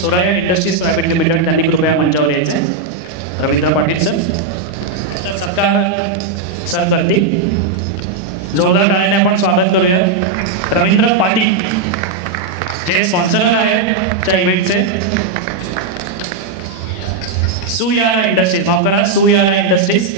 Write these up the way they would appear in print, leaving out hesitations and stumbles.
सोराया industries private limited त्यांनी कृपया मंचावर यायचं आहे. रवींद्र पाटील सर सत्कार सर करतील. जोरदार टाळ्याने आपण स्वागत करूया. रवींद्र पाटील जे स्पॉन्सर आहेत त्या इव्हेंटचे. सुयारा इंडस्ट्रीज, माफ करा, सुयारा इंडस्ट्रीज.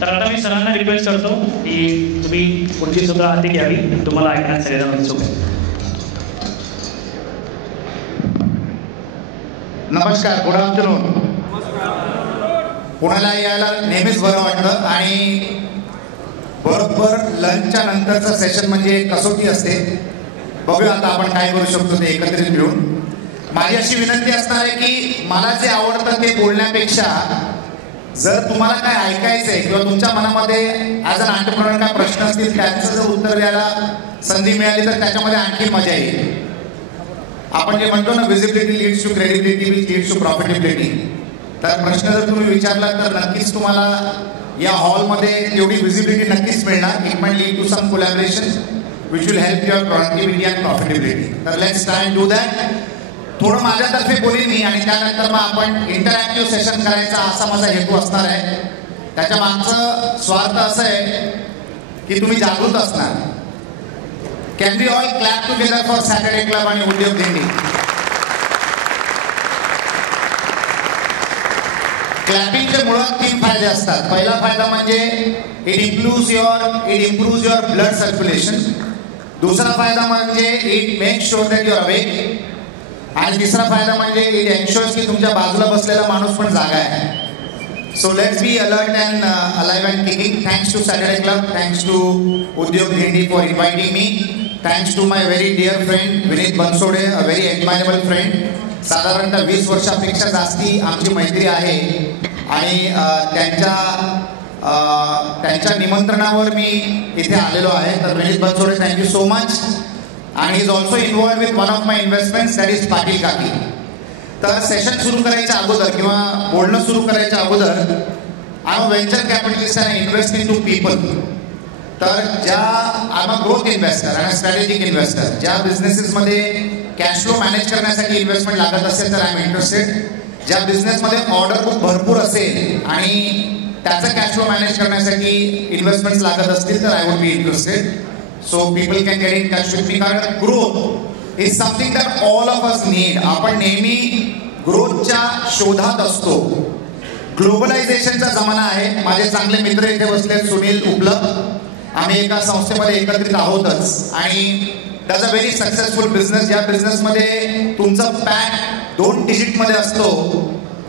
तर आता मी सरांना रिक्वेस्ट करतो की तुम्ही पुढची सुद्धा हाती घ्यावी. तुम्हाला ऐकण्यात सगळ्यांना उत्सुक आहे. नमस्कार, गुड आफ्टरनून. पुण्याला यायला नेहमीच बरं वाटतं आणि बरोबर लंचच्या नंतरचं सेशन म्हणजे कसोटी असते. बघूया आता आपण काय करू शकतो ते एकत्रित मिळून. माझी अशी विनंती असणार आहे की मला जे आवडतं ते बोलण्यापेक्षा जर तुम्हाला काय ऐकायचं आहे किंवा तुमच्या मनामध्ये ॲज अन एंटरप्रेन्योर काय प्रश्न असतील त्यांचं जर उत्तर द्यायला संधी मिळाली तर त्याच्यामध्ये आणखी मजा येईल. आपण जे म्हणतो ना, visibility leads to credibility which leads to profitability. तर प्रश्न जर तुम्ही विचारला तर नक्कीच तुम्हाला या हॉलमध्ये एवढी विजिबिलिटी नक्कीच मिळणार. It might lead to some collaboration which will help your productivity and profitability. तर let's try and do that. थोडं माझ्यातर्फे बोलीन मी आणि त्यानंतर मग आपण इंटरॅक्टिव्ह सेशन करायचा असा माझा हेतू असणार आहे. त्याच्या मागचं स्वार्थ असं आहे की तुम्ही जागृत असणार. Can we all clap together for Saturday club आणि उद्योग दिंडी. क्लॅपिंगचे मुळात 3 फायदे असतात. पहिला फायदा म्हणजे it improves your blood circulation. दुसरा फायदा म्हणजे it makes sure that you are awake. आणि तिसरा फायदा म्हणजे इट एन्श्योर्स की तुमच्या बाजूला बसलेला माणूस पण जागा आहे. So let's be alert and alive and kicking. Thanks to Saturday Club, thanks to Udyog Dindi for inviting me. Thanks to my very dear friend Vineet Bansode, a very admirable friend. साधारणतः 20 वर्षापेक्षा जास्ती आमची मैत्री आहे आणि त्यांच्या निमंत्रणावर मी इथे आलेलो आहे. तर Vineet Bansode, thank you so much. And he is also involved with one of my investments, that is Patil काकी. तर सेशन सुरू करायच्या अगोदर किंवा बोलणं सुरू करायच्या अगोदर I am venture capitalist and invest in to people. तर I am a growth investor आणि स्ट्रॅटेजिक इन्व्हेस्टर. ज्या बिझनेसेसमध्ये कॅश फ्लो मॅनेज करण्यासाठी इन्व्हेस्टमेंट लागत असेल तर आय एम इंटरेस्टेड. ज्या बिझनेसमध्ये ऑर्डर बुक भरपूर असेल आणि त्याचं कॅश फ्लो मॅनेज करण्यासाठी इन्व्हेस्टमेंट्स लागत असतील तर I would be interested. So people can get in touch with me. कारण growth is something that all of us need. आपण नेहमी ग्रोथच्या शोधात असतो. ग्लोबलायझेशनचा जमाना आहे. माझे चांगले मित्र इथे बसले, सुनील उपलब्ध. आम्ही एका संस्थेमध्ये एकत्रित आहोतच आणि that's a very successful business. ज्या बिझनेसमध्ये तुमचं पॅक 2 डिजिटमध्ये असतो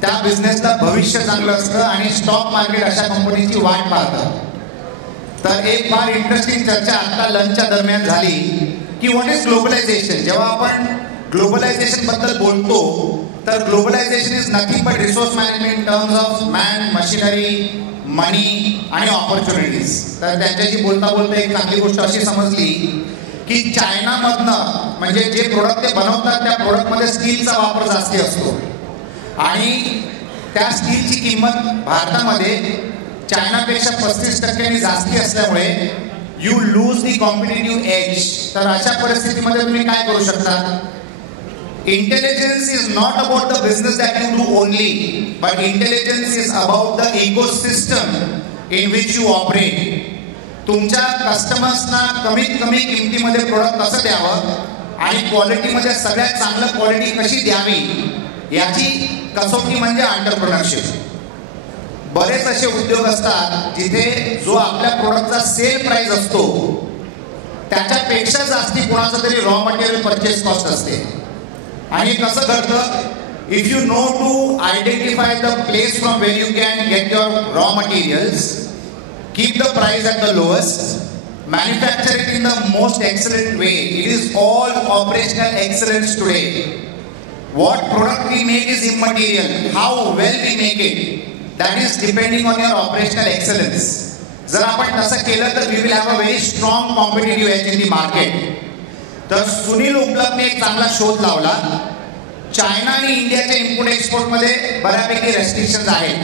त्या बिझनेसला भविष्य चांगलं असतं आणि स्टॉक मार्केट अशा कंपनीची वाट पाहतं. तर एक फार इंटरेस्टिंग चर्चा आता लंचच्या दरम्यान झाली की व्हॉट इज ग्लोबलायझेशन. जेव्हा आपण ग्लोबलायझेशन बद्दल बोलतो तर globalisation is nothing but resource management in terms of man, machinery, money आणि ऑपॉर्च्युनिटीज. तर त्यांच्याशी बोलता बोलता एक चांगली गोष्ट अशी समजली की चायनामधनं म्हणजे जे प्रोडक्ट ते बनवतात त्या प्रोडक्टमध्ये स्टीलचा वापर जास्ती असतो आणि त्या स्टीलची किंमत भारतामध्ये चायनापेक्षा 35% जास्ती असल्यामुळे you lose the competitive edge. तर अशा परिस्थितीमध्ये तुम्ही काय करू शकता? Intelligence is not about the business that you do only, but intelligence is about the ecosystem in which you operate. तुमच्या कस्टमर्सना कमीत कमी किमतीमध्ये प्रोडक्ट कसं द्यावं आणि क्वालिटीमध्ये सगळ्यात चांगलं क्वालिटी कशी द्यावी याची कसोटी म्हणजे एंटरप्रेन्योरशिप. बरेच असे उद्योग असतात जिथे जो आपल्या प्रोडक्टचा सेल प्राइस असतो त्याच्यापेक्षा जास्ती कोणाचं तरी रॉ मटेरियल परचेस कॉस्ट असते. आणि कसं घडतं? If you know to identify the place from where you can get your raw materials, keep the price at the lowest, manufacture it in the most excellent way. It is all operational excellence today. What product we make is immaterial. How well we make it, that is depending on your operational excellence. जर आपण तसं केलं तर we will have a very strong competitive edge in the market. तर सुनील उपलब्धने एक चांगला शोध लावला. चायना आणि इंडियाच्या इम्पोर्ट एक्सपोर्टमध्ये बऱ्यापैकी रेस्ट्रिक्शन्स आहेत,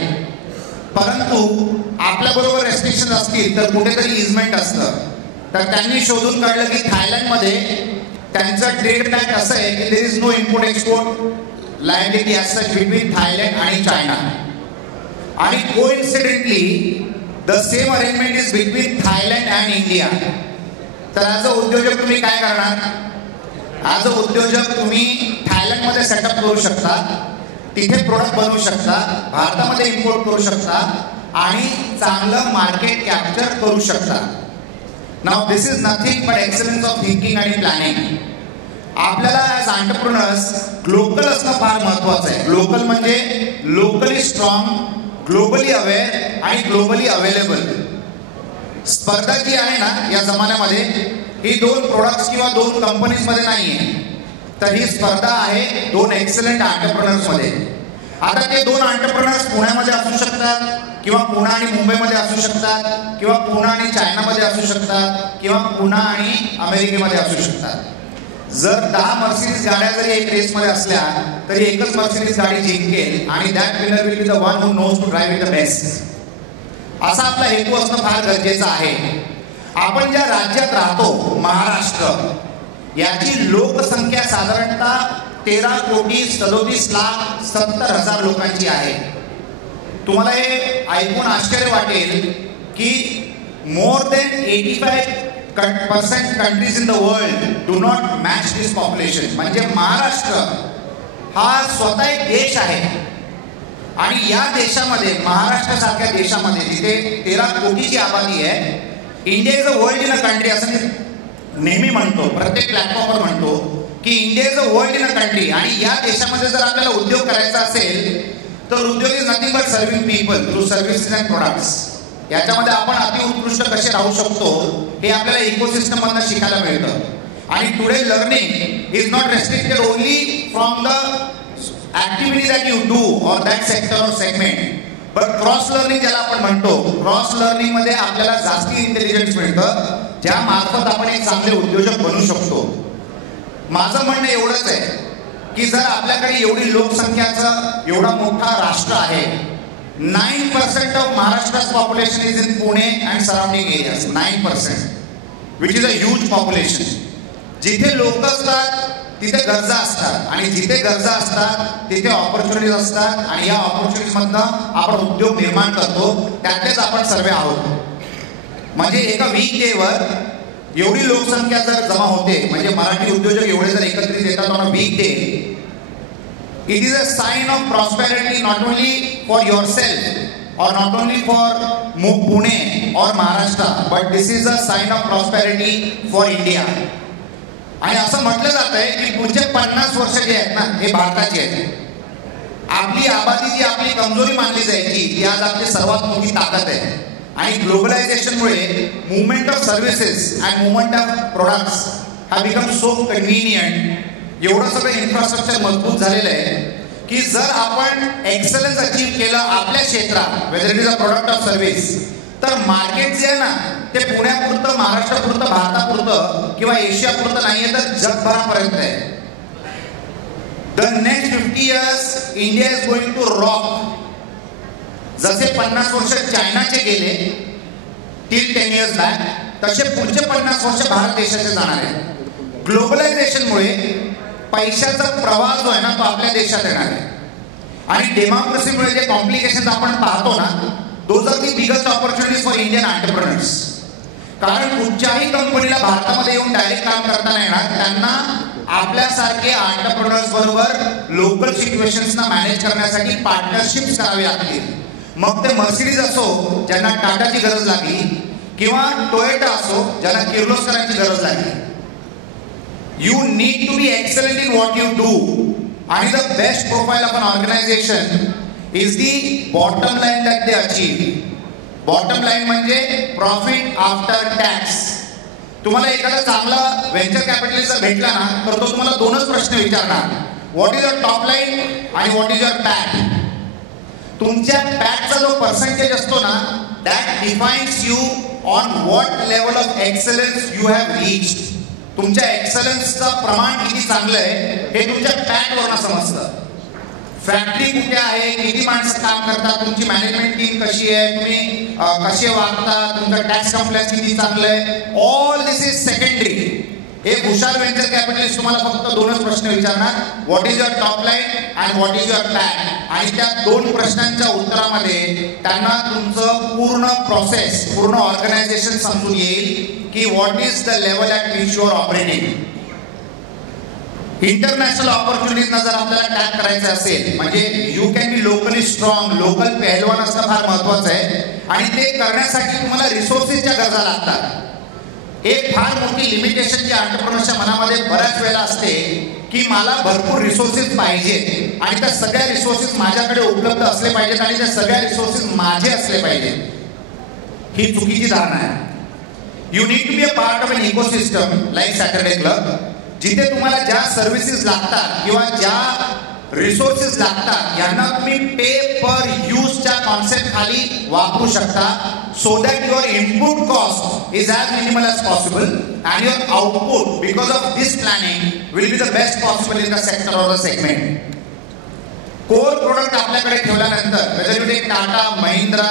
परंतु आपल्याबरोबर रेस्ट्रिक्शन असतील तर कुठेतरी इजमेंट असतं. तर त्यांनी शोधून काढलं की थायलंडमध्ये त्यांचं ट्रेड पॅक्ट असं आहे की there is no import export liability as such between Thailand आणि चायना. आणि coincidentally the same arrangement is between Thailand and India. तर ॲज अ उद्योजक तुम्ही काय करणार? ॲज अ उद्योजक तुम्ही थायलंडमध्ये सेटअप करू शकता, तिथे प्रोडक्ट बनवू शकता, भारतामध्ये इम्पोर्ट करू शकता आणि चांगलं मार्केट कॅप्चर करू शकता. Now this is nothing but excellence of thinking आणि प्लॅनिंग. आपल्याला ॲज एंटरप्रेन्योर्स ग्लोबल असणं फार महत्त्वाचं आहे. ग्लोबल म्हणजे लोकली स्ट्रॉंग, ग्लोबली अवेअर आणि ग्लोबली अवेलेबल. स्पर्धा जी आहे ना या जमान्यामध्ये ही दोन प्रोडक्ट्स किंवा दोन कंपनीजमध्ये नाही आहे, तर ही स्पर्धा आहे दोन एक्सलंट एंटरप्रेन्योर्समध्ये. आता ते दोन एंटरप्रेन्योर्स पुण्यामध्ये असू शकतात किंवा पुणे आणि मुंबईमध्ये असू शकतात किंवा पुणे आणि चायनामध्ये असू शकतात किंवा पुणे आणि अमेरिकेमध्ये असू शकतात. जर 10 मर्सिडीज गाड्या जरी एक रेसमध्ये असल्या तरी एकच मर्सिडीज गाडी जिंकेल आणि that winner will be the one who knows to drive it the best. असा आपला हेतू असणं फार गरजेचं आहे. आपण ज्या राज्यात राहतो महाराष्ट्र, याची लोकसंख्या साधारणतः 13,37,70,000 लोकांची आहे. तुम्हाला हे ऐकून आश्चर्य वाटेल की more than 85% countries in the world do not match this population. म्हणजे महाराष्ट्र हा स्वतः एक देश आहे आणि या देशामध्ये, महाराष्ट्रासारख्या देशामध्ये जिथे 13 कोटीची आबादी आहे, India is a world in a country असं मी नेहमी म्हणतो, प्रत्येक प्लॅटफॉर्मवर म्हणतो की India is a world in a country. आणि या देशामध्ये जर आपल्याला उद्योग करायचा असेल तर उद्योग is nothing but serving people through services and products. याच्यामध्ये आपण अतिउत्कृष्ट कसे राहू शकतो हे आपल्याला इकोसिस्टममधनं शिकायला मिळतं. आणि today learning is not restricted only from the activity that you do or that sector or segment, but cross learning ज्याला आपण म्हणतो. क्रॉस लर्निंगमध्ये आपल्याला जास्ती इंटेलिजन्स मिळतं, ज्या मार्फत आपण एक चांगले उद्योजक बनू शकतो. माझं म्हणणं एवढंच आहे की जर आपल्याकडे एवढी लोकसंख्याचं एवढा मोठा राष्ट्र आहे, 9% of महाराष्ट्रा's population is in Pune and surrounding areas. 9%, which is a huge population. जिथे लोक असतात तिथे गरजा असतात आणि जिथे गरजा असतात तिथे ऑपॉर्च्युनिटीज असतात आणि या ऑपॉर्च्युनिटीजमधनं आपण उद्योग निर्माण करतो. त्यातलेच आपण सर्व आहोत. म्हणजे एका वीक डेवर एवढी लोकसंख्या जर जमा होते, म्हणजे मराठी उद्योजक एवढे जर एकत्रित येतात on a week day, it is a sign of prosperity not only for yourself or not only for Pune or Maharashtra, but this is a sign of prosperity for India. आणि असं म्हटलं जात आहे की पुढचे 50 वर्ष जे आहेत ना हे भारताचे आहेत. आपली आबादी जी आपली कमजोरी मानली जायची ती आज आपली सर्वात मोठी ताकद आहे. आणि ग्लोबलायझेशनमुळे movement of services and movement of products हा बिकम सो कन्व्हिनियंट. एवढं सगळं इन्फ्रास्ट्रक्चर मजबूत झालेलं आहे की जर आपण एक्सलन्स अचीव केलं आपल्या क्षेत्रात, whether it is a product of service, तर मार्केट जे आहे ना ते पुण्यापुरतं, महाराष्ट्रापुरतं, भारतापुरतं किंवा एशियापुरतं नाही आहे, तर जगभरापर्यंत आहे. The next 50 years India is going to rock. जसे 50 वर्ष चायनाचे गेले टिल 10 years बॅक, तसे पुढचे 50 वर्ष भारत देशाचे जाणार आहे. ग्लोबलायझेशनमुळे पैशाचा प्रवाह जो आहे ना तो आपल्या देशात येणार आहे. आणि डेमोक्रेसीमुळे जे कॉम्प्लिकेशन्स आपण पाहतो ना, those are the biggest opportunities for Indian entrepreneurs. कारण कुठच्याही कंपनीला भारतामध्ये येऊन डायरेक्ट काम करता नाही येणार. त्यांना आपल्यासारखे एंटरप्रेन्योर्स बरोबर लोकल सिच्युएशन्सना मॅनेज करण्यासाठी पार्टनरशिप्स करावी लागतील. मग ते मर्सिडीज असो ज्यांना टाटाची गरज लागली किंवा टोयोटा असो ज्यांना किर्लोस्करांची गरज लागली. You need to be excellent in what you do. And the best profile of an organization is the bottom line that they achieve. Bottom line म्हणजे profit after tax. तुम्हाला एखादा चांगला व्हेंचर कॅपिटलिस्ट भेटला ना तर तो तुम्हाला दोनच प्रश्न विचारणार, what is your top line आणि व्हॉट इज युअर पॅट. तुमच्या पॅटचा जो पर्सेंटेज असतो ना that defines you on what level of excellence you have reached. तुमच्या एक्सलन्सचं प्रमाण किती चांगलं आहे हे तुमच्या पॅटवरनं समजतं. फॅक्टरी कुठे आहे, किती माणसं काम करतात, तुमची मॅनेजमेंट टीम कशी आहे, तुम्ही कसे वागता, तुमचं टॅक्स कम्प्लायन्स किती चांगलं आहे, ऑल दिस इज सेकंडरी. एक हुशार वेंचर कॅपिटलिस्ट तुम्हाला फक्त दोनच प्रश्न विचारणार, what is your top line and what is your plan. आणि त्या दोन प्रश्नांच्या उत्तरामध्ये त्यांना तुमचं पूर्ण प्रोसेस, पूर्ण ऑर्गनायझेशन समजून येईल की what is the level at which you are operating. International ऑपॉर्च्युनिटीजना जर आपल्याला टॅप करायचं असेल म्हणजे you can be locally strong, local पहलवान असणं फार महत्वाचं आहे. आणि ते करण्यासाठी तुम्हाला रिसोर्सेसच्या गरजा लागतात. एक फार मोठी लिमिटेशन जी एंटरप्रेन्योरच्या मनामध्ये बऱ्याच वेळेला असते की मला भरपूर रिसोर्सेस पाहिजेत आणि त्या सगळ्या रिसोर्सेस माझ्याकडे उपलब्ध असले पाहिजेत आणि त्या सगळ्या रिसोर्सेस माझे असले पाहिजेत. ही चुकीची धारणा आहे. You need to be a part of an ecosystem like Saturday club, जिथे तुम्हाला ज्या सर्व्हिसेस लागतात किंवा ज्या रिसोर्सेस लागतात यांना तुम्ही पे पर यूजच्या कॉन्सेप्ट खाली वापरू शकता, so that your input cost is as minimal as possible and your output because of this planning will be the best possible in the sector or the segment. Core product आपल्याकडे ठेवल्यानंतर whether you take Tata, Mahindra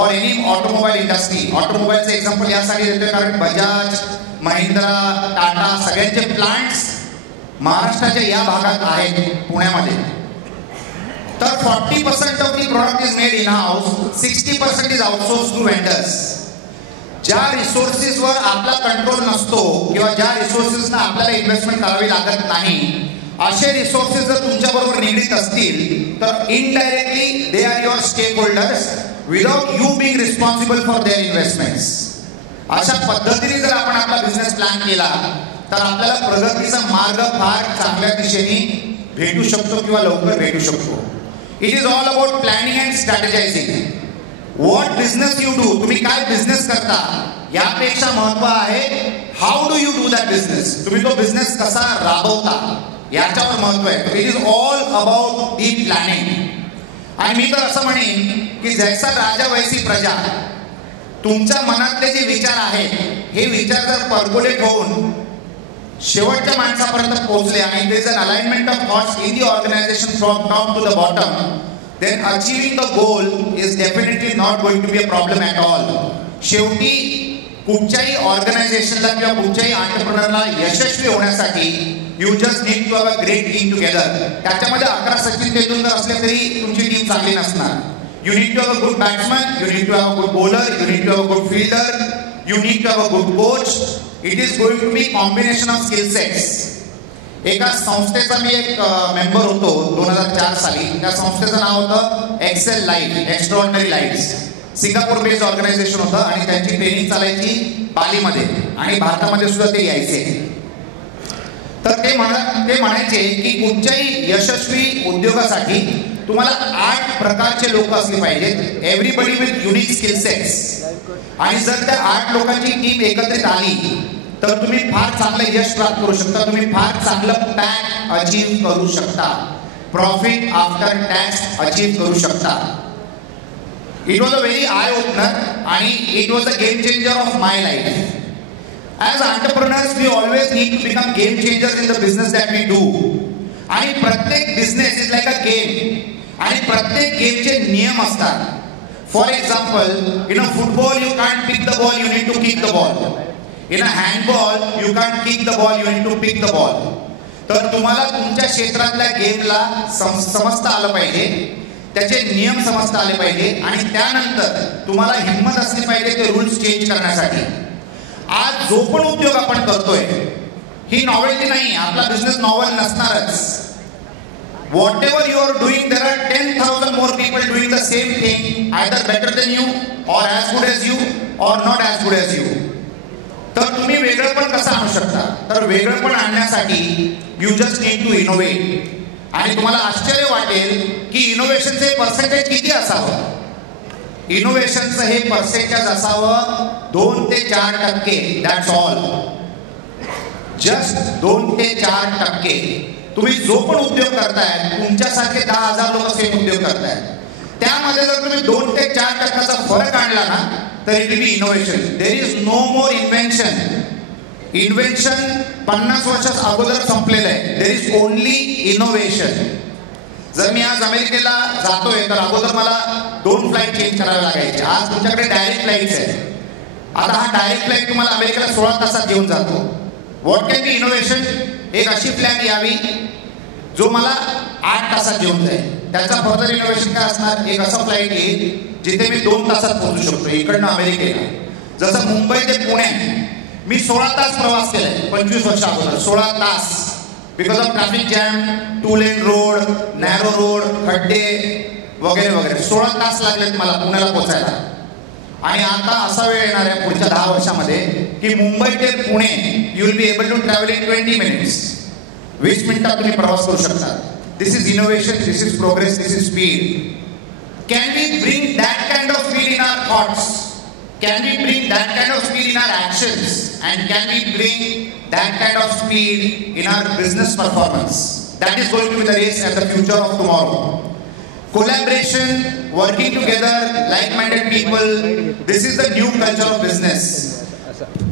or any automobile industry, ऑटोमोबाईलचं example यासाठी देतोय कारण बजाज, महिंद्रा, टाटा सगळ्यांचे plants महाराष्ट्राच्या या भागात आहेत पुण्यामध्ये. तर 40% of the product is made in house, 60% is outsource to vendors. ज्या रिसोर्सेसवर आपला कंट्रोल नसतो किंवा ज्या रिसोर्सेसना आपल्याला इन्व्हेस्टमेंट करावी लागत नाही असे रिसोर्सेस जर तुमच्या बरोबर निगडीत असतील तर indirectly they are your stakeholders without you being responsible for their investments. अशा पद्धतीने जर आपण आपला बिझनेस प्लॅन केला तर आपल्याला प्रगतीचा मार्ग फार चांगल्या दिशेने भेटू शकतो किंवा लवकर भेटू शकतो. It is all about planning and strategising. What business you do, तुम्ही काय बिझनेस करता यापेक्षा महत्व आहे how do you do that business, तुम्ही तो बिझनेस कसा राबवता याच्यावर महत्व आहे. It is all about the planning. आणि मी तर असं म्हणेन की जैसा राजा वैसी प्रजा. तुमच्या मनातले जे विचार आहेत हे विचार जर पर्कोलेट होऊन शेवटच्या माणसापर्यंत पोहोचले आणि there is an alignment of thoughts in the organisation from top to the bottom, then achieving the goal is definitely not going to be a problem at all. शेवटी कुठच्याही ऑर्गनायझेशनला किंवा कुठच्याही एंटरप्रेन्योरला यशस्वी होण्यासाठी you just need to have a great team together. त्याच्यामध्ये 11 सचिन तेंडुलकर असले तरी तुमची टीम चांगली नसणार. You need to have a good batsman, you need to have a good bowler, you need to have a good fielder, you need to have a good coach. It is going to be combination of skill sets. एका संस्थेचा मी एक member होतो 2004 साली. त्या संस्थेचं नाव होतं excel life, extraordinary lifes. Singapore based organisation होतं आणि त्यांची ट्रेनिंग चालायची बालीमध्ये आणि भारतामध्ये सुद्धा ते यायचे. तर ते म्हणायचे की कुठच्याही यशस्वी उद्योगासाठी तुम्हाला 8 प्रकारचे लोक असले पाहिजेत, everybody with unique skill sets. आणि जर त्या 8 लोकांची टीम एकत्रित आली तर तुम्ही फार चांगलं यश प्राप्त करू शकता, तुम्ही फार चांगलं पॅक अचीव्ह करू शकता, प्रॉफिट आफ्टर टॅक्स अचीव्ह करू शकता. It was a very eye opener आणि it was a game changer of my life. As entrepreneurs we always need to become game changers in the business that we do. आणि प्रत्येक business is like a game आणि प्रत्येक गेमचे नियम असतात. For example, in a football you can't pick the ball, you need to kick the ball. In a handball, you can't kick the ball, you need to pick the ball. तर तुम्हाला तुमच्या क्षेत्रातल्या गेमला समजता आलं पाहिजे, त्याचे नियम समजता आले पाहिजे आणि त्यानंतर तुम्हाला हिंमत असली पाहिजे ते रूल्स चेंज करण्यासाठी. आज जो पण उद्योग आपण करतोय ही नॉवेल्टी नाही, आपला बिझनेस नॉवल नसणारच. Whatever you are doing, there are 10,000 more people doing the same thing, either better than you or as good as you or not as good as you. तर तुम्ही वेगळंपण कसं आणू शकता? तर वेगळंपण आणण्यासाठी you just need to innovate. आणि तुम्हाला आश्चर्य वाटेल की इनोव्हेशनचे पर्सेंटेज किती असावं. इनोव्हेशनचं हे पर्सेंटेज असावं 2 ते 4%. That's all. जस्ट 2 ते 4%. तुम्ही जो पण उद्योग करताय तुमच्यासारखे 10,000 लोक सेम उद्योग करतायत. त्यामध्ये जर तुम्ही 2 ते 4% फरक आणला ना तर it will be innovation. There is no more invention. Invention 50 वर्षात अगोदर संपलेलं आहे. There is only innovation. जर मी आज अमेरिकेला जातोय तर अगोदर मला 2 फ्लाईट चेंज करावे लागायचे. आज तुमच्याकडे डायरेक्ट फ्लाईट्स आहे. आता हा डायरेक्ट फ्लाईट तुम्हाला अमेरिकेला 16 तासात घेऊन जातो. What can be innovation? एक अशी फ्लाईट यावी जो मला 8 तासात घेऊन जाईल. त्याचा फर्दर इनोव्हेशन काय असणार? एक असं फ्लाईट येईल जिथे मी 2 तासात पोहोचू शकतो इकडनं अमेरिकेला. जसं मुंबई ते पुणे मी 16 तास प्रवास केलाय 25 वर्षा अगोदर. 16 तास because of traffic jam, 2 lane road, narrow road, खड्डे वगैरे वगैरे. 16 तास लागलेत मला पुण्याला पोहोचायला. आणि आता असा वेळ येणार आहे पुढच्या 10 वर्षामध्ये की मुंबई ते Pune you will be able to travel in 20 minutes. 20 मिनिटात तुम्ही प्रवास करू शकता. This is innovation, this is progress, this is speed. Can we bring that kind of speed in our thoughts? Can we bring that kind of speed in our actions? And can we bring that kind of speed in our business performance? That is going to be the race and the future of tomorrow. Collaboration, working together, like-minded people, this is the new culture of business.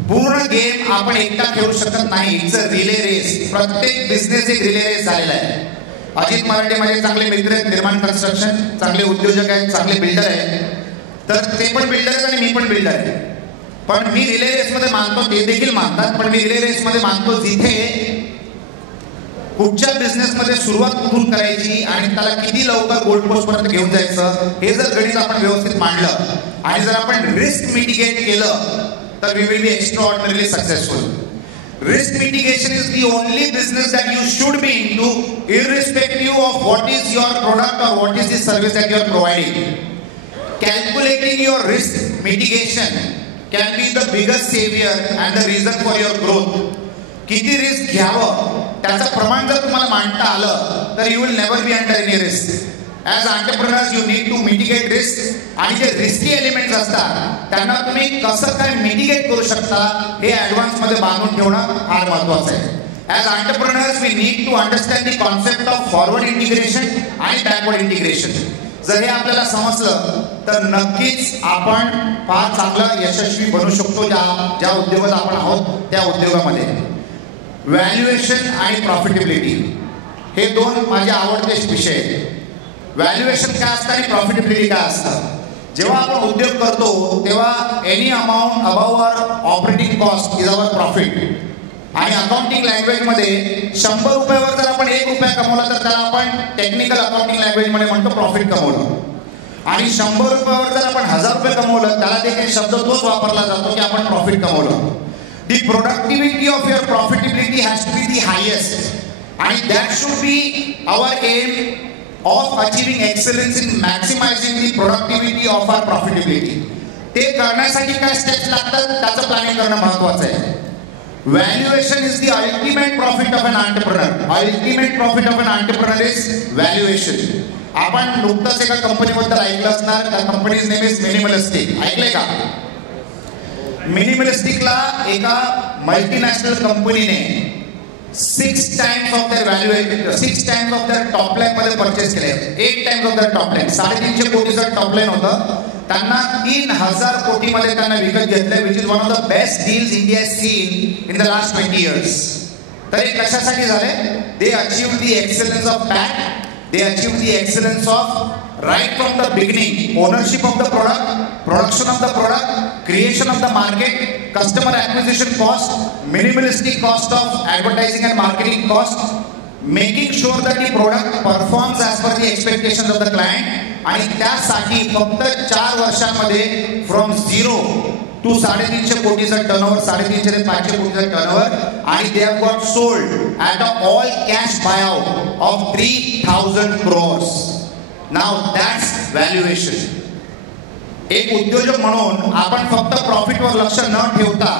पूर्ण game आपण एकटा खेळू शकत नाही. It's a relay race. प्रत्येक business एक relay race झालेला आहे. अजित मराठे माझे चांगले मित्र आहेत, निर्माण कन्स्ट्रक्शन, चांगले उद्योजक आहेत, चांगले बिल्डर आहेत. तर ते पण बिल्डर आहेत आणि मी पण बिल्डर आहे. पण मी रिले रेसमध्ये मानतो, ते देखील मानतात, पण मी रिले रेसमध्ये मानतो जिथे कुठच्या बिझनेसमध्ये सुरुवात कुठून करायची आणि त्याला किती लवकर गोल्ड पोस्ट पर्यंत घेऊन जायचं हे जर गणित आपण व्यवस्थित मांडलं आणि जर आपण रिस्क मिटिगेट केलं तर we will be extraordinarily successful. Risk mitigation is the only business that you should be into, irrespective of what is your product or what is the service that you are providing. Calculating your risk mitigation can be the biggest savior and the reason for your growth. किती risk घ्यावं त्याचं प्रमाण जर तुम्हाला मांडता आलं तर you will never be under any risk. As entrepreneurs you need to mitigate risk. आणि जे रिस्की एलिमेंट्स असतात त्यांना तुम्ही कसं काय मिटिगेट करू शकता हे ऍडव्हान्स मध्ये बांधून ठेवणं फार महत्वाचं आहे. As entrepreneurs we need to understand the concept of forward integration आणि backward integration. जर हे आपल्याला समजलं तर नक्कीच आपण फार चांगला यशस्वी बनू शकतो ज्या उद्योगात आपण आहोत त्या उद्योगामध्ये. व्हॅल्युएशन आणि प्रॉफिटेबिलिटी हे 2 माझे आवडते विषय आहेत. व्हॅल्युएशन काय असतं आणि प्रॉफिटेबिलिटी काय असतं? जेव्हा आपण उद्योग करतो तेव्हा any amount above our operating cost is our profit. आणि अकाउंटिंग लँग्वेजमध्ये 100 रुपयावर जर आपण 1 रुपया कमवला तर त्याला आपण टेक्निकल अकाउंटिंग लँग्वेजमध्ये म्हणतो प्रॉफिट कमवलं. आणि 100 रुपयावर जर आपण 1000 रुपये कमवलं त्याला देखील शब्द तोच वापरला जातो की आपण प्रॉफिट कमवलं. The productivity of your profitability has to be the highest. आणि that should be our aim of achieving excellence in maximizing the productivity of our profitability. ते करण्यासाठी काय स्टेप्स लागतात त्याचं प्लॅनिंग करणं महत्त्वाचं आहे. Valuation is the ultimate profit of an entrepreneur. Ultimate profit of an entrepreneur is valuation. आपण नुकतंच एका कंपनीबद्दल ऐकलं असणार. त्या कंपनीज नेम इज मिनिमलिस्टिक. ऐकलंय का? मिनिमलिस्टिकला एका मल्टीनॅशनल कंपनीने 6 times of their value, 6 times of their top line मध्ये परचेस केले. 8 times of their top line. 350 कोटीचं टॉप लाईन होतं. त्यांना 3000 कोटी मध्ये त्यांना विकत घेतलंय, which is one of the best deals India has seen in the last 20 years. तर हे कशासाठी झाले? They achieved the excellence of pack. They achieved the excellence of right from the beginning, ownership of the product, production of the product, creation of the market, customer acquisition cost, minimalistic cost of advertising and marketing cost, making sure that the product performs as per the expectations of the client. आणि त्यासाठी फक्त 4 वर्षांमध्ये from 0 to 350 कोटीचा turnover, 350 ते 500 कोटीचा turnover, आणि they have got sold at an all cash buyout of 3000 crores. Now that's valuation. एक उद्योजक म्हणून आपण फक्त प्रॉफिटवर लक्ष न ठेवता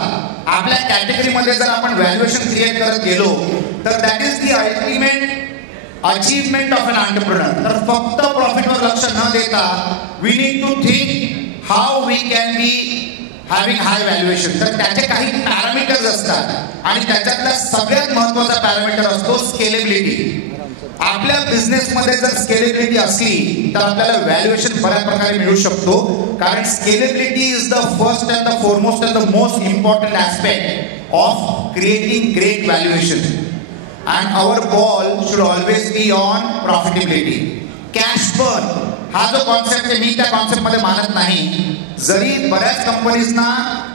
आपल्या कॅटेगरीमध्ये जर आपण व्हॅल्युएशन क्रिएट करत गेलो तर that is the ultimate achievement of an entrepreneur. तर फक्त प्रॉफिटवर लक्ष न देता we need to think how we can be having high valuation. तर त्याचे काही पॅरामीटर्स असतात आणि त्याच्यातला सगळ्यात महत्त्वाचा पॅरामीटर असतो स्केलेबिलिटी. आपल्या बिझनेसमध्ये जर स्केलेबिलिटी असली तर आपल्याला व्हॅल्युएशन बऱ्याच प्रकारे मिळू शकतो, कारण scalability is the first and the foremost and the most important aspect of creating great valuation. And our ball should always be on profitability. Cash burn हा जो कॉन्सेप्ट आहे, मी त्या कॉन्सेप्टमध्ये मानत नाही. जरी बऱ्याच कंपनीजना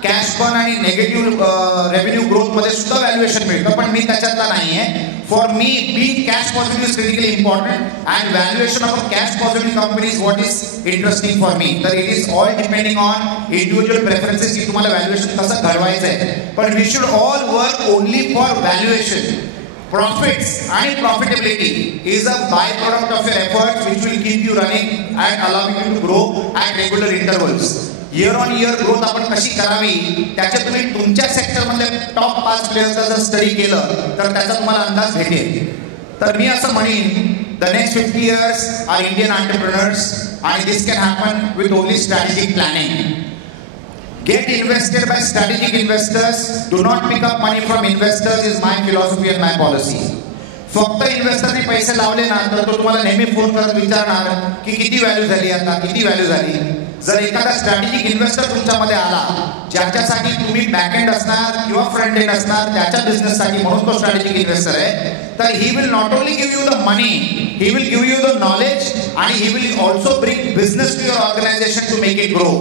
कॅश बर्न आणि नेगेटिव्ह रेव्हेन्यू ग्रोथमध्ये सुद्धा व्हॅल्युएशन मिळतं, पण मी त्याच्यातला नाही आहे. For me being cash positive is critically important and valuation of a cash positive company is what is interesting for me. तर it is all depending on individual preferences की तुम्हाला व्हॅल्युएशन कसं घडवायचं आहे. पण we should all work only for valuation. Profits and profitability is a byproduct of your efforts which will keep you running and allowing you to grow at regular intervals. Year on year growth आपण कशी करावी त्याच्यात तुम्ही तुमच्या सेक्टरमधले top 5 प्लेयर्सचा जर study केलं तर त्याचा तुम्हाला अंदाज भेटेल. तर मी असं म्हणेन, the next 50 years are Indian entrepreneurs and this can happen with only strategic planning. Get invested by strategic investors. Do not pick up money from investors is my philosophy and my policy. फक्त इन्व्हेस्टरने पैसे लावले ना तर तो तुम्हाला नेहमी phone करत विचारणार की किती व्हॅल्यू झाली, आता किती व्हॅल्यू झाली. जर एखादा स्ट्रॅटेजिक इन्व्हेस्टर तुमच्यामध्ये आला ज्याच्यासाठी तुम्ही बॅकएंड असणार किंवा फ्रंट एंड असणार त्याच्या बिझनेससाठी, म्हणून तो स्ट्रॅटेजिक इन्व्हेस्टर आहे, तर he will not only give you the money, he will give you the knowledge आणि he will also bring business to your organisation to make it grow.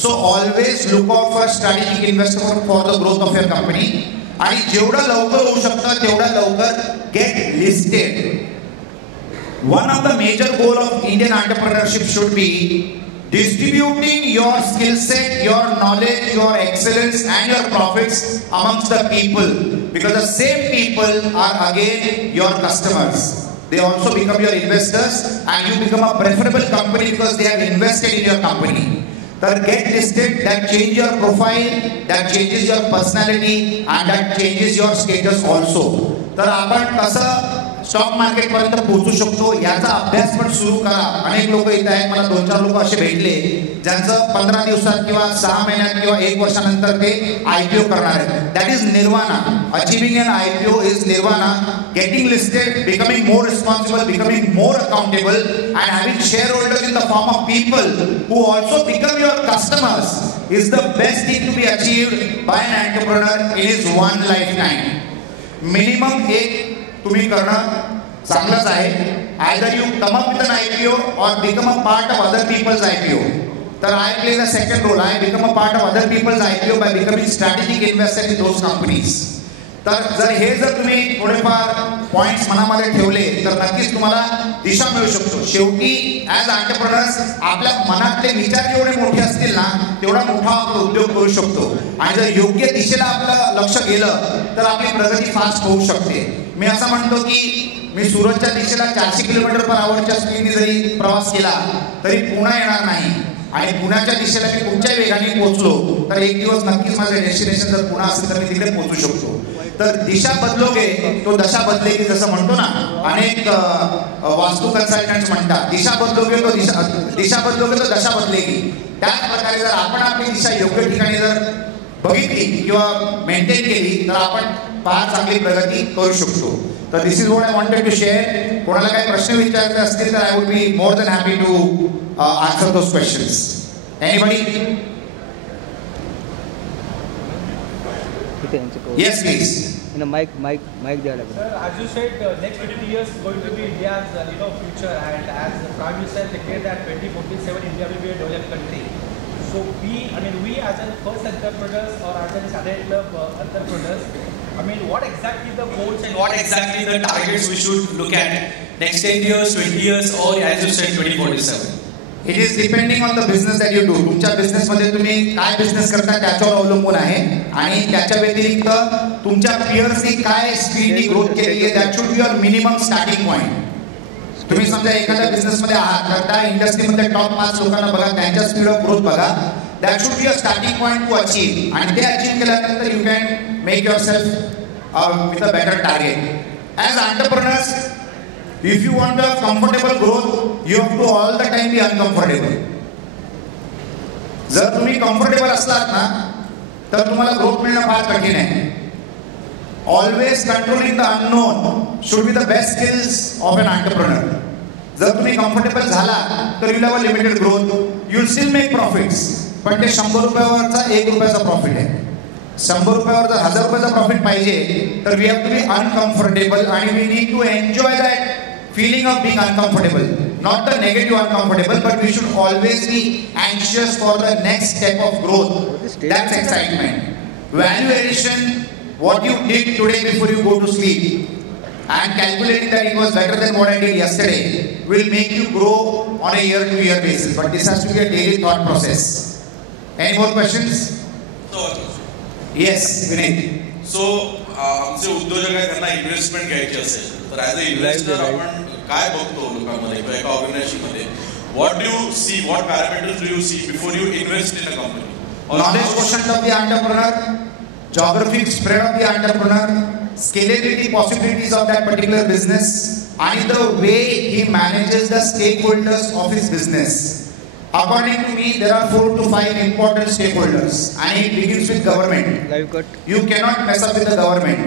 So always look out for strategic investor for the growth of your company. आणि जेवढं लवकर होऊ शकतं तेवढं लवकर get listed. One of the major goal of Indian entrepreneurship should be distributing your skill set, your knowledge, your excellence and your profits amongst the people, because the same people are again your customers. They also become your investors and you become a preferable company because they have invested in your company. तर get listed, that change your profile, that changes your personality and that changes your status also. तर आपण कसं stock market पर्यंत पोहोचू शकतो याचा अभ्यास पण सुरू करा. अनेक लोक येत आहेत, मला 2-4 लोक असे भेटले ज्यांचं 15 दिवसात किंवा 6 महिन्यात किंवा 1 वर्षानंतर ते IPO करणार आहेत. That is nirvana. Achieving an IPO is nirvana. Getting listed, becoming more responsible, becoming more accountable and having shareholders in the form of people who also become your customers is the best thing to be achieved by an entrepreneur in his one lifetime. Minimum एक तुम्ही करणं चांगलंच आहे. either you come up with an IPO or become a part of other people's IPO. तर I play the second role. I become a part of other people's IPO by becoming strategic investor in those companies. तर जर हे जर तुम्ही थोडेफार points मनामध्ये ठेवले तर नक्कीच तुम्हाला दिशा मिळू शकतो. शेवटी ॲज एंटरप्रेन्योर्स आपल्या मनातले विचार जेवढे मोठे असतील ना तेवढा मोठा आपण उद्योग करू शकतो. आणि जर योग्य दिशेला आपलं लक्ष गेलं तर आपली प्रगती फास्ट होऊ शकते. मी असं म्हणतो की मी सुरतच्या दिशेला 400 km/hच्या स्पीडने जरी प्रवास केला तरी पुन्हा येणार नाही आणि पुण्याच्या दिशेला मी कुठच्याही वेगाने पोहोचलो तर एक दिवस नक्कीच माझं डेस्टिनेशन जर पुन्हा असेल तर मी तिकडे पोहोचू शकतो. तर दिशा बदलोगे तो दशा बदलेगी, जसं म्हणतो ना अनेक वास्तू कन्सल्टंट्स म्हणतात, दिशा बदलोगे तो दिशा बदलोगे तो दशा बदलेगी. त्याच प्रकारे जर आपण आपली दिशा योग्य ठिकाणी जर बघितली किंवा मेंटेन केली तर आपण फार चांगली प्रगती करू शकतो. तर this is what I wanted to share. कोणाला काही प्रश्न विचारायचे असतील तर I would be more than happy to answer those questions. Anybody? Yes, please. In a mic dialogue. Sir, as you said, next 20 years going to be India's future, and as the Prime Minister declared that 2047 India will be a developed country. So we as a first entrepreneurs or as a Saturday Club entrepreneurs, what exactly the goals and what exactly the targets we should look at next 10 years, 20 years, or as you said 2047? It is depending on the business that you do. तुमच्या बिझनेसमध्ये तुम्ही काय business करता त्याच्यावर अवलंबून आहे आणि त्याच्या व्यतिरिक्त तुमच्या पियर्सनी काय स्पीडनी ग्रोथ केलेली आहे that should be your minimum starting point. तुम्ही समजा एखाद्या बिझनेसमध्ये आहात तर त्या इंडस्ट्रीमध्ये टॉप 5 लोकांना बघा, त्यांच्या स्पीड ऑफ ग्रोथ बघा. That should be a starting point two achieve. आणि ते अचीव केल्यानंतर you can make your self with a better target. As entrepreneurs, if you want a comfortable growth, you have to all the time be uncomfortable. जर तुम्ही comfortable असलात ना तर तुम्हाला growth मिळणं फार कठीण आहे. Always controlling the unknown should be the best skills of an entrepreneur. जर तुम्ही कम्फर्टेबल झाला तर you have a limited growth, you will still make profits. पण ते 100 रुपयावरचा 1 रुपयाचा प्रॉफिट आहे. 100 रुपयावर जर 1000 रुपयाचा प्रॉफिट पाहिजे तर we have to be uncomfortable आणि we need to enjoy that feeling of being uncomfortable, not the negative uncomfortable, but we should always be anxious for the next step of growth. That's excitement. Value addition, what you did today before you go to sleep and calculating that it was better than what I did yesterday will make you grow on a year-to-year basis, but this has to be a daily thought process. Any more questions? Yes, Vinay. So आमचे उद्योजक आहेत त्यांना investment घ्यायची असेल तर as अ investor आपण काय बघतो लोकांमध्ये किंवा एका ऑर्गनायझेशनमध्ये what do you see, what parameters do you see before you invest in a company? Knowledge quotient of the entrepreneur, geographic spread of the entrepreneur, scalability possibilities of that particular business, and the way he manages the stakeholders of his business. According to me, there are 4 to 5 important stakeholders, and it begins with government. Live cut. You cannot mess up with the government,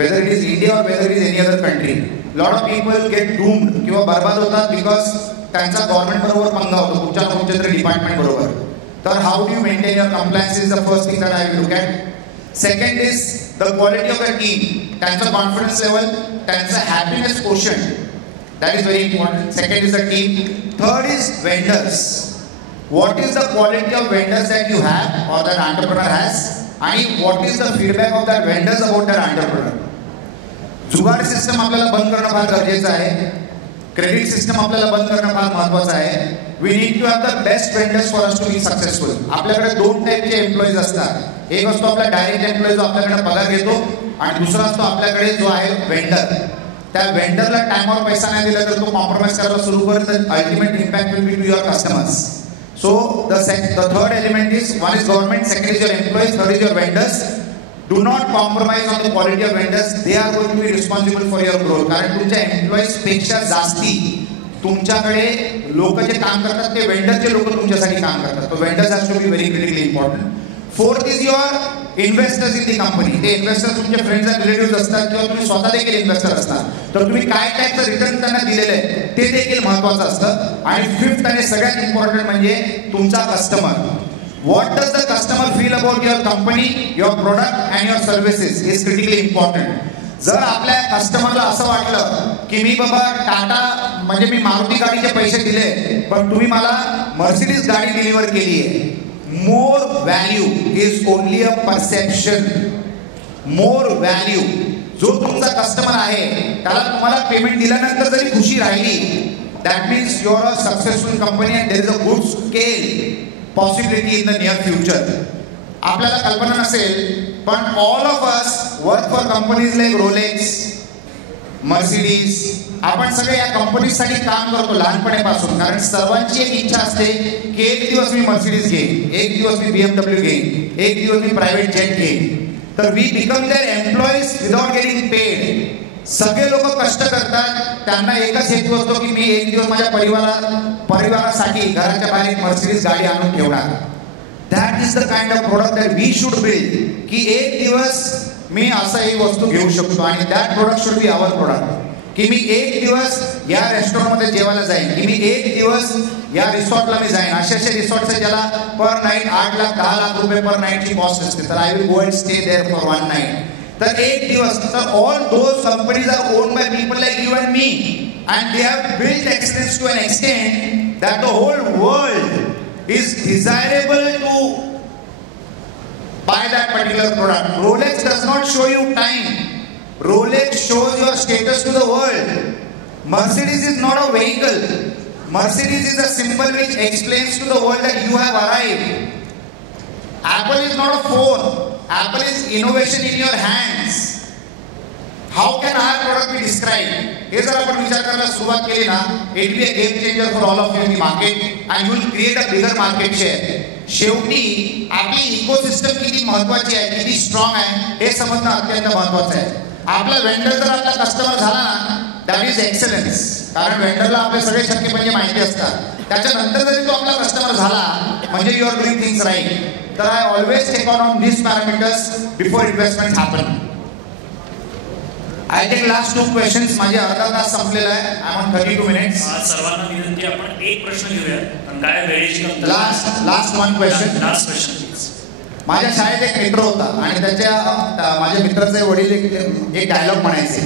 whether it is India or whether it is any other country. Lot of people get doomed किंवा बर्बाद होतात because त्यांचा government बरोबर पंगा होतो कुठच्या तरी department बरोबर. तर how do you maintain your compliance is the first thing that I will look at. Second is the quality of the team, त्यांचा confidence level, त्यांचा happiness quotient. That is very important. Second is the team. Third is vendors. What is the quality of vendors that you have or that entrepreneur has? And what is the feedback of that vendors about that entrepreneur? Jugaad system आपल्याला बंद करणं फार गरजेचं आहे. Credit system आपल्याला बंद करणं फार महत्त्वाचं आहे. We need to have the best vendors for us to be successful. आपल्याकडे 2 टाईपचे एम्प्लॉईज असतात. एक असतो आपला डायरेक्ट एम्प्लॉई जो आपल्याकडे पगार घेतो आणि दुसरा असतो आपल्याकडे जो आहे वेंडर. त्या वेंडरला टाइमवर पैसा नाही दिला तर तो कॉम्प्रोमाइज करायला सुरू करेल तर ultimate impact will be to your customers. So the third element is one is government, second is your employees, third is your vendors. Do not compromise on the quality of vendors. They are going to be responsible for your growth. कारण तुमच्या employees पेक्षा जास्ती तुमच्याकडे लोक जे काम करतात ते वेंडरचे लोक तुमच्यासाठी काम करतात. तो vendors has to be very critically important. Fourth is your investors in the company. ते इन्व्हेस्टर तुमचे फ्रेंड्स अँड रिलेटिव्ह असतात किंवा तुम्ही स्वतः देखील इन्व्हेस्टर असतात. तर तुम्ही काय टाईपचं रिटर्न त्यांना दिलेलं आहे ते देखील महत्वाचं असतं. आणि फिफ्थ आणि सगळ्यात इम्पॉर्टंट म्हणजे तुमचा customer. What does the customer feel about your company, your product and your services is critically important. जर आपल्या कस्टमरला असं वाटलं की मी बाबा टाटा म्हणजे मी मारुती गाडीचे पैसे दिले पण तुम्ही मला मर्सिडीज गाडी डिलिव्हर केली आहे. More value is only a perception. More value जो तुमचा कस्टमर आहे त्याला तुम्हाला पेमेंट दिल्यानंतर जरी खुशी राहिली that means you are a successful company and there is a good scale possibility in the near future. आपल्याला कल्पना नसेल पण all of us work for companies like Rolex, Mercedes. आपण सगळे या कंपनीसाठी काम करतो लहानपणापासून. कारण सर्वांची एक इच्छा असते की एक दिवस मी मर्सिडीज घेईन, एक दिवस मी BMW घेईन, एक दिवस मी प्रायव्हेट जेट घेईन. तर we become their employees without getting paid. सगळे लोक कष्ट करतात. त्यांना एकच हेतू असतो की मी एक दिवस माझ्या परिवारासाठी घराच्या बाहेर एक मर्सिडीज गाडी आणून ठेवणार. That is the kind of product that we should build. की एक दिवस मी असं एक वस्तू घेऊ शकतो आणि that product should be our product. की मी एक दिवस या रेस्टॉरंटमध्ये जेवायला जाईन, की मी एक दिवस या रिसॉर्टला मी जाईन. असे रिसॉर्ट्स आहेत ज्याला पर नाईट 8 लाख 10 लाख रुपये पर नाईटची कॉस्ट असते. तर I will go and stay there for 1 night. तर एक दिवस. तर all those companies are owned by people like you and me and they have built excellence to an extent that the whole world is desirable to buy that particular product. Rolex does not show you time. Rolex shows your status to the world. Mercedes is not a vehicle. Mercedes is a symbol which explains to the world that you have arrived. Apple is not a phone. Apple is innovation in your hands. How can our product be described? हे जर आपण विचार करायला सुरुवात केली ना, it will be a game changer for all of you in the market and you will create a bigger market share. शेवटी आपली इकोसिस्टम किती महत्वाची आहे, किती स्ट्रॉंग आहे हे समजणं अत्यंत महत्वाचं आहे. आपला वेंडर जर आपला कस्टमर झाला ना दॅट इज एक्सलन्स. कारण वेंडरला आपले सगळे शक्य म्हणजे माहिती असतात. त्याच्यानंतर जरी तो आपला कस्टमर झाला म्हणजे you are doing things right. तर I always take on this parameters before investment happen. I take last 2 questions. माझे अर्धा तास संपलेला आहे. I on 32 minutes. सर्वांना विनंती आपण एक प्रश्न घेऊया कारण काय वेळेची last 1 question. Last question please. माझ्या शाळेत एक मित्र होता आणि माझ्या मित्राचे वडील एक डायलॉग म्हणायचे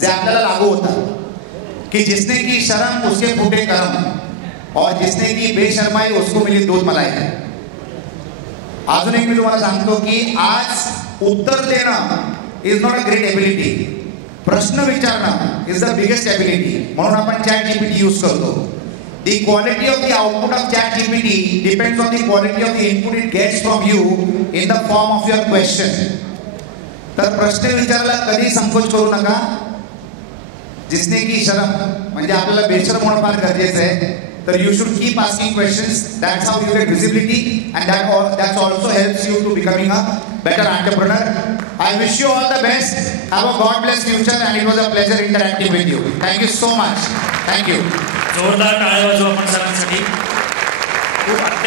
जे आपल्याला लागू होता की जिसने की शर्म उसके फूटे करम और जिसने की बेशर्माई उसको मिली दूध मलाई. अजून एक मी तुम्हाला सांगतो की आज उत्तर देणं is not a great ability. प्रश्न विचारणं इज द बिगेस्ट एबिलिटी. म्हणून आपण ChatGPT यूज करतो. The quality of the output of ChatGPT depends on the quality of the input it gets from you in the form of your question. तर प्रश्न विचारायला कधी संकोच करू नका. जिसने की शरम म्हणजे आपल्याला बेशरम होणं फार गरजेचं आहे. तर you should keep asking questions. That's how you get visibility and that also helps you to becoming a better entrepreneur. I wish you all the best. Have a God bless future and it was a pleasure interacting with you. Thank you so much. Thank you. जोरदार टाळ्या वाजवा आपण सरांसाठी. खूप